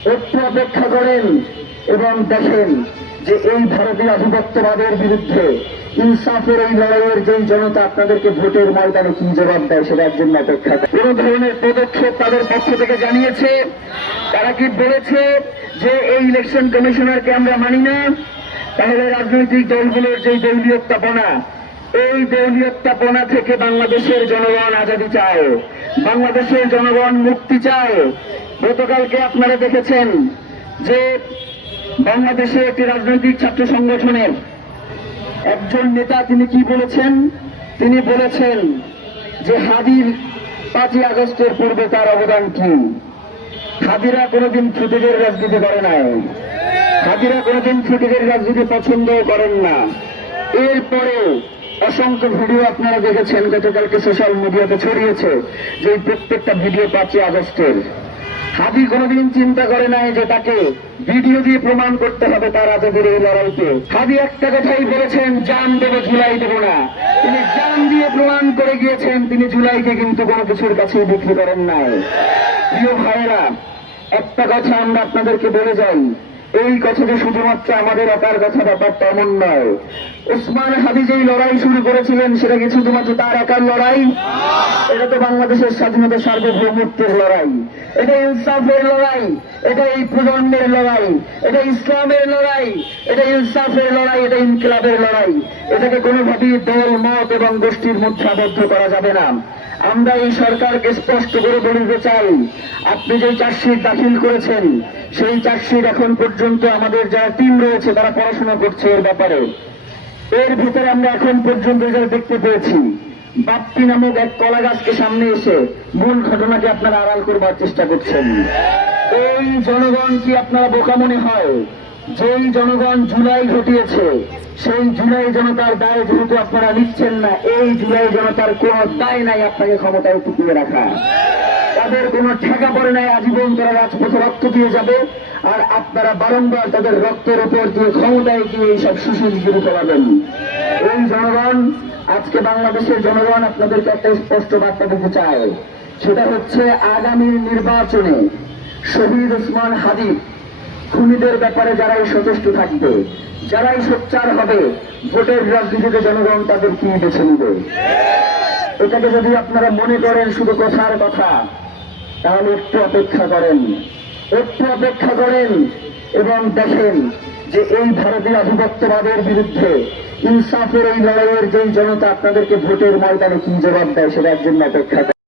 একটু অপেক্ষা করেন এবং দেখেন যে এই ভারতীয় আধিপত্যবাদের বিরুদ্ধে ইনসাফের এই লড়াইয়ের যেই জনতা আপনাদেরকে ভোটের ময়দানে কি জবাব দেয় সেটার জন্য অপেক্ষা করে। কোন ধরনের পদক্ষেপ তাদের পক্ষ থেকে জানিয়েছে? তারা কি বলেছে যে এই ইলেকশন কমিশনারকে আমরা মানি না? তাহলে রাজনৈতিক দলগুলোর যে দলীয়ত্বপনা, এই দলীয়ত্বপনা থেকে বাংলাদেশের জনগণ আজাদী চায়, বাংলাদেশের জনগণ মুক্তি চায়। গতকালকে আপনারা দেখেছেন যে বাংলাদেশে একটি রাজনৈতিক ছাত্র সংগঠনের একজন নেতা তিনি কি বলেছেন? তিনি বলেছেন যে হাদির 5ই আগস্টের পূর্বে তার অবদান কি? হাদিরা কোনোদিন ফুটেজের রাজনীতি করে নাই, হাদিরা কোনোদিন ফুটেজের রাজনীতি পছন্দ করেন না। এরপরেও অসংখ্য ভিডিও আপনারা দেখেছেন, গতকালকে সোশ্যাল মিডিয়াতে ছড়িয়েছে যে এই প্রত্যেকটা ভিডিও 5ই আগস্টের। হাদি কোনোদিন চিন্তা করে নাই যে তাকে ভিডিও দিয়ে প্রমাণ করতে হবে তার আজাদের এই লড়াইকে। হাদি একটা কথাই বলেছেন, জান দেবো জুলাই দেবো না। তিনি জান দিয়ে প্রমাণ করে গিয়েছেন তিনি জুলাইকে কিন্তু কোনো কিছুর কাছে বিক্রি করেন নাই। প্রিয় ভাইয়েরা, একটা কথা আমরা আপনাদেরকে বলে যাই, এই কথা যে শুধুমাত্র আমাদের একার কথা, ব্যাপারটা এমন নয়। ওসমান হাদি যেই লড়াই শুরু করেছিলেন সেটা কি শুধুমাত্র তার একার লড়াই? এটা তো বাংলাদেশের স্বাধীনতা সার্বভৌমত্বের লড়াই, এটা ইনসাফের লড়াই, এটা এই প্রজন্মের লড়াই, এটা ইসলামের লড়াই, এটা ইনসাফের লড়াই, এটা ইনকিলাবের লড়াই। এটাকে কোনোভাবেই দল, মত এবং গোষ্ঠীর মধ্যে আবদ্ধ করা যাবে না। আমরা এই সরকারকে স্পষ্ট করে বলতে চাই, আপনি যে চার্জশিট দাখিল করেছেন সেই চার্জশিট এখন পর্যন্ত আমাদের যারা টিম রয়েছে তারা পড়াশোনা করছে এর ব্যাপারে। এর ভিতরে আমরা এখন পর্যন্ত যা দেখতে পেয়েছি, বাপ্পি নামক এক কলা গাছকে সামনে এসে মূল ঘটনাকে আপনারা আড়াল করবার চেষ্টা করছেন। এই জনগণ কি আপনারা বোকা মনে হয়? যেই জনগণ জুলাই ঘটিয়েছে সেই জুলাই জনতার দায় যেহেতু আপনারা নিচ্ছেন না, এই জুলাই জনতার কোন দায় নাই আপনাকে ক্ষমতায় টিকিয়ে রাখা। তাদের কোনো ঠেকা পড়ে নাই আজীবন তারা রাজপথে রক্ত দিয়ে যাবে, আর আপনারা বারংবার তাদের রক্তের উপর দিয়ে ক্ষমতায় গিয়ে এইসব সুশীলগিরি করাবেন। এই জনগণ, আজকে বাংলাদেশের জনগণ আপনাদেরকে একটা স্পষ্ট বার্তা দিতে চায়, সেটা হচ্ছে আগামী নির্বাচনে শহীদ ওসমান হাদি খুনিদের ব্যাপারে যারাই সচেষ্ট থাকবে, যারাই সোচ্চার হবে, ভোটের রাজনীতিতে জনগণ তাদের কি বেছে নেবে। এটাকে যদি আপনারা মনে করেন শুধু কথার কথা, তাহলে একটু অপেক্ষা করেন, একটু অপেক্ষা করেন এবং দেখেন যে এই ভারতীয় আধিপত্যবাদের বিরুদ্ধে ইনসাফের এই লড়াইয়ের যেই জনতা আপনাদেরকে ভোটের ময়দানে কি জবাব দেয় সেটার জন্য অপেক্ষা করেন।